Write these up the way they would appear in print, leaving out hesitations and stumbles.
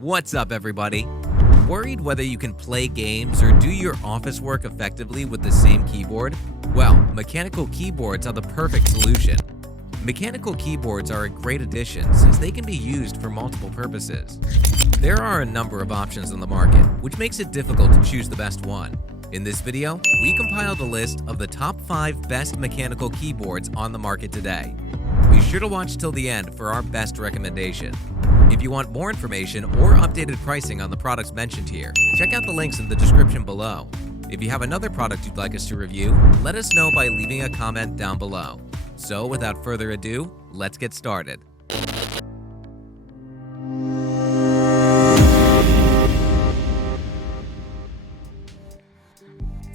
What's up, everybody? Worried whether you can play games or do your office work effectively with the same keyboard? Well, mechanical keyboards are the perfect solution. Mechanical keyboards are a great addition since they can be used for multiple purposes. There are a number of options on the market, which makes it difficult to choose the best one. In this video, we compiled a list of the top 5 best mechanical keyboards on the market today. Be sure to watch till the end for our best recommendation. If you want more information or updated pricing on the products mentioned here, check out the links in the description below. If you have another product you'd like us to review, let us know by leaving a comment down below. So without further ado, let's get started.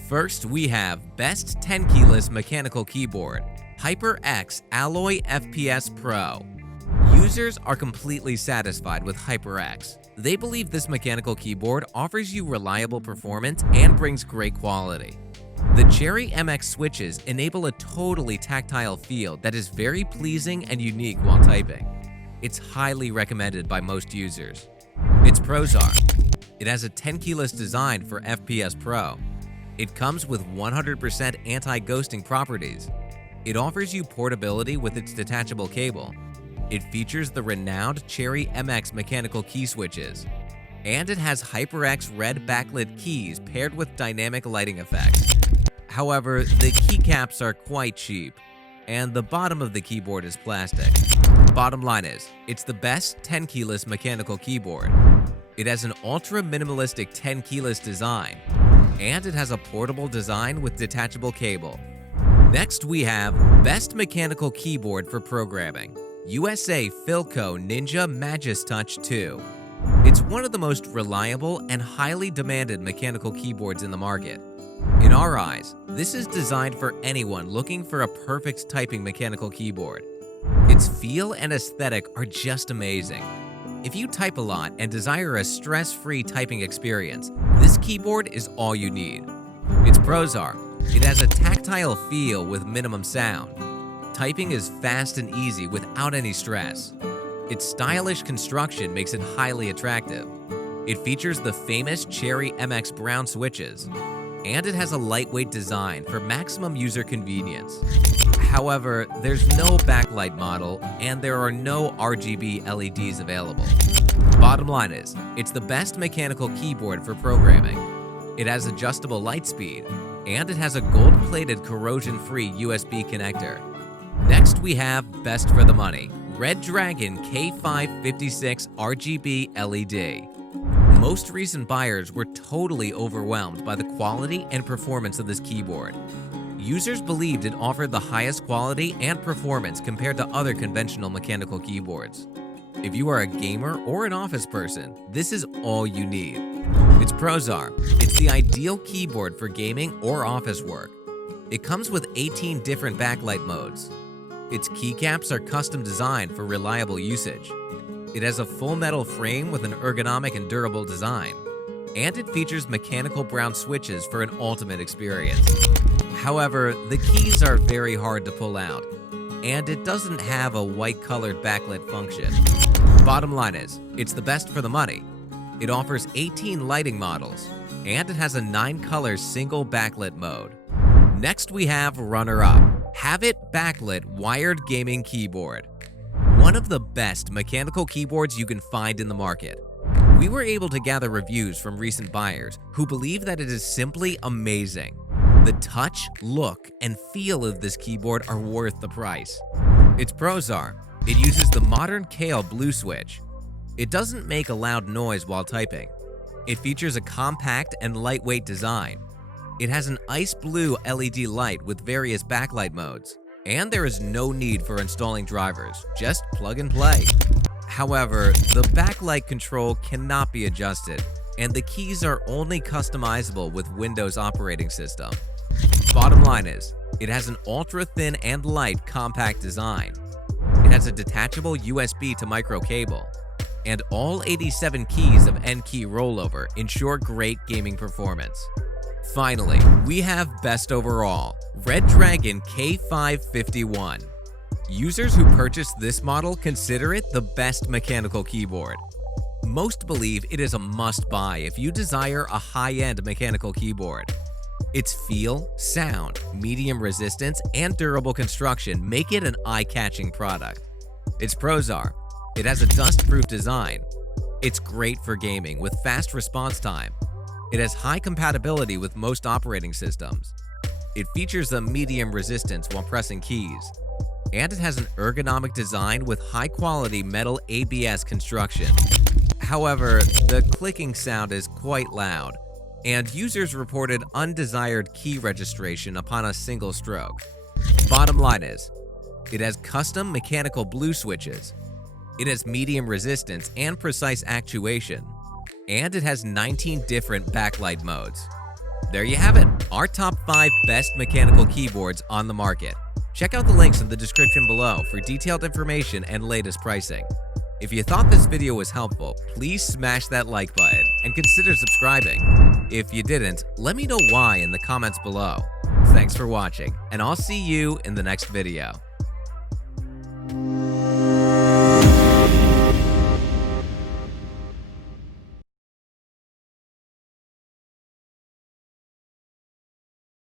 First, we have Best 10 Keyless Mechanical Keyboard, HyperX Alloy FPS Pro. Users are completely satisfied with HyperX. They believe this mechanical keyboard offers you reliable performance and brings great quality. The Cherry MX switches enable a totally tactile feel that is very pleasing and unique while typing. It's highly recommended by most users. Its pros are: it has a 10 keyless design for FPS Pro. It comes with 100% anti-ghosting properties. It offers you portability with its detachable cable. It features the renowned Cherry MX mechanical key switches. And it has HyperX red backlit keys paired with dynamic lighting effects. However, the keycaps are quite cheap, and the bottom of the keyboard is plastic. Bottom line is, it's the best 10 keyless mechanical keyboard. It has an ultra minimalistic 10 keyless design, and it has a portable design with detachable cable. Next, we have Best Mechanical Keyboard for Programming, USA Philco Ninja MagisTouch 2. It's one of the most reliable and highly demanded mechanical keyboards in the market. In our eyes, this is designed for anyone looking for a perfect typing mechanical keyboard. Its feel and aesthetic are just amazing. If you type a lot and desire a stress-free typing experience, this keyboard is all you need. Its pros are: it has a tactile feel with minimum sound. Typing is fast and easy without any stress. Its stylish construction makes it highly attractive. It features the famous Cherry MX brown switches. And it has a lightweight design for maximum user convenience. However, there's no backlight model, and there are no RGB LEDs available. Bottom line is, it's the best mechanical keyboard for programming. It has adjustable light speed, and it has a gold-plated corrosion-free USB connector. Next, we have Best for the Money, Red Dragon K556 RGB LED. Most recent buyers were totally overwhelmed by the quality and performance of this keyboard. Users believed it offered the highest quality and performance compared to other conventional mechanical keyboards. If you are a gamer or an office person, this is all you need. Its pros are: it's the ideal keyboard for gaming or office work. It comes with 18 different backlight modes. Its keycaps are custom designed for reliable usage. It has a full metal frame with an ergonomic and durable design. And it features mechanical brown switches for an ultimate experience. However, the keys are very hard to pull out, and it doesn't have a white-colored backlit function. Bottom line is, it's the best for the money. It offers 18 lighting models, and it has a 9-color single backlit mode. Next, we have runner-up, Havit Backlit Wired Gaming Keyboard. One of the best mechanical keyboards you can find in the market. We were able to gather reviews from recent buyers who believe that it is simply amazing. The touch, look, and feel of this keyboard are worth the price. Its pros are: it uses the modern Kailh Blue switch. It doesn't make a loud noise while typing. It features a compact and lightweight design. It has an ice blue LED light with various backlight modes. And there is no need for installing drivers, just plug and play. However, the backlight control cannot be adjusted, and the keys are only customizable with Windows operating system. Bottom line is, it has an ultra-thin and light compact design. It has a detachable USB to micro cable, and all 87 keys of N-key rollover ensure great gaming performance. Finally, we have Best Overall, Red Dragon K551. Users who purchase this model consider it the best mechanical keyboard. Most believe it is a must-buy if you desire a high-end mechanical keyboard. Its feel, sound, medium resistance, and durable construction make it an eye-catching product. Its pros are: it has a dust-proof design. It's great for gaming with fast response time. It has high compatibility with most operating systems. It features a medium resistance while pressing keys. And it has an ergonomic design with high-quality metal ABS construction. However, the clicking sound is quite loud, and users reported undesired key registration upon a single stroke. Bottom line is, it has custom mechanical blue switches. It has medium resistance and precise actuation. And it has 19 different backlight modes. There you have it, our top 5 best mechanical keyboards on the market. Check out the links in the description below for detailed information and latest pricing. If you thought this video was helpful, please smash that like button and consider subscribing. If you didn't, let me know why in the comments below. Thanks for watching, and I'll see you in the next video.